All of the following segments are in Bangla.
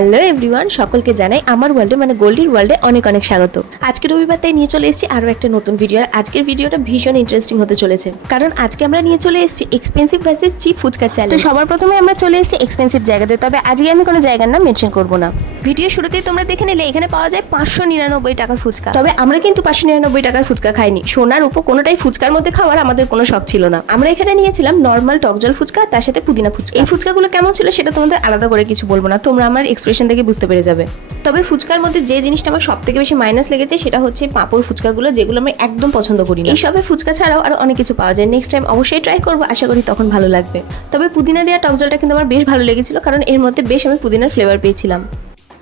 হ্যালো এভরিওয়ান, সকলকে জানাই আমার ওয়ার্ল্ডে মানে গোল্ডির ওয়ার্ল্ডে অনেক অনেক স্বাগত। আজকে রবিবার তাই নিয়ে চলে এসেছি আরও একটা নতুন ভিডিও। আর আজকের ভিডিওটা ভীষণ ইন্টারেস্টিং হতে চলেছে, কারণ আজকে আমরা নিয়ে চলে এসেছি এক্সপেন্সিভ ভার্সেস চিপ ফুচকার চ্যালেঞ্জ। তো সবার প্রথমে আমরা চলে এসেছি এক্সপেন্সিভ জায়গাতে, তবে আজকে আমি কোনো জায়গার নাম মেনশন করবো না। ভিডিও শুরুতেই তোমরা দেখে নিলে এখানে পাওয়া যায় 599 টাকার ফুচকা। তবে আমরা কিন্তু 599 টাকার ফুচকা খাইনি। সোনার উপর কোনোটাই ফুচকার মধ্যে খাওয়ার আমাদের কোনো শখ ছিল না। আমরা এখানে নিয়েছিলাম নর্মাল টকজল ফুচকা, তার সাথে পুদিনা ফুচকা। এই ফুচকাগুলো কেমন ছিল সেটা তোমাদের আলাদা করে কিছু বলবো না, তোমরা আমার এক্সপ্রেশন থেকে বুঝতে পেরে যাবে। তবে ফুচকার মধ্যে যে জিনিসটা আমার সব থেকে বেশি মাইনাস লেগেছে সেটা হচ্ছে পাঁপড় ফুচকাগুলো, যেগুলো আমি একদম পছন্দ করি না। এই সবে ফুচকা ছাড়াও আরো অনেক কিছু পাওয়া যায়, নেক্সট টাইম অবশ্যই ট্রাই করবো, আশা করি তখন ভালো লাগবে। তবে পুদিনা দেওয়া টকজলটা কিন্তু আমার বেশ ভালো লেগেছিল, কারণ এর মধ্যে বেশ আমি পুদিনার ফ্লেভার পেয়েছিলাম।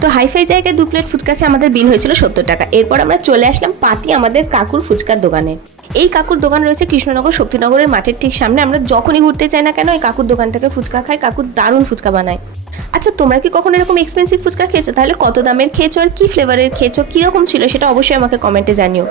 তো হাইফাই জায়গায় 2 প্লেট ফুচকা খেয়ে আমাদের বিল হয়েছিল 70 টাকা। এরপর আমরা চলে আসলাম পাতি আমাদের কাকুর ফুচকার দোকানে। এই কাকুর দোকান রয়েছে কৃষ্ণনগর শক্তিনগরের মাঠের ঠিক সামনে। আমরা যখনই ঘুরতে চাই না কেন এই কাকুর দোকান থেকে ফুচকা খাই, কাকুর দারুণ ফুচকা বানায়। আচ্ছা, তোমরা কি কখনো এরকম এক্সপেন্সিভ ফুচকা খেয়েছো? তাহলে কত দামের খেয়েছো আর কি ফ্লেভারের খেয়েছো, কিরকম ছিল সেটা অবশ্যই আমাকে কমেন্টে জানিও।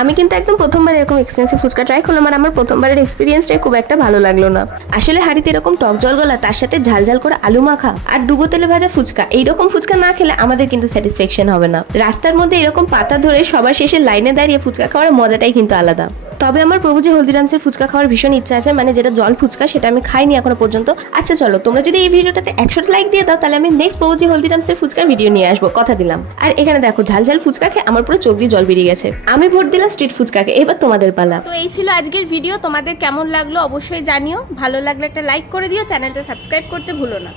আমি কিন্তু একদম প্রথমবার এরকম এক্সপেন্সিভ ফুচকা ট্রাই করলাম, আর আমার প্রথমবারের এক্সপিরিয়েন্সটাই খুব একটা ভালো লাগলো না। আসলে হাঁড়িতে এরকম টক জল গলা, তার সাথে ঝালঝাল করে আলু মাখা আর ডুবো তেলে ভাজা ফুচকা, এইরকম ফুচকা না খেলে আমাদের কিন্তু স্যাটিসফ্যাকশন হবে না। রাস্তার মধ্যে এরকম পাতা ধরে সবার শেষে লাইনে দাঁড়িয়ে ফুচকা খাওয়ার মজাটাই কিন্তু আলাদা। তবে আমার প্রভুজি হলদিরামসের ফুচকা খাওয়ার ভীষণ ইচ্ছা আছে, মানে যেটা জল ফুচকা, সেটা আমি খাইনি এখনো পর্যন্ত। আচ্ছা চলো, তোমরা যদি এই ভিডিওটাতে 100 লাইক দিয়ে দাও তাহলে আমি নেক্সট প্রভুজি হলদিরামসের ফুচকার ভিডিও নিয়ে আসবো, কথা দিলাম। আর এখানে দেখো ঝালঝাল ফুচকা খেয়ে আমার পুরো চোখ দিয়ে জল বেরিয়ে গেছে। আমি ভোট দিলাম স্ট্রিট ফুচকাকে, এবার তোমাদের পালা। তো এই ছিল আজকের ভিডিও, তোমাদের কেমন লাগলো অবশ্যই জানিও। ভালো লাগলে একটা লাইক করে দিও, চ্যানেলটা সাবস্ক্রাইব করতে ভুলো না।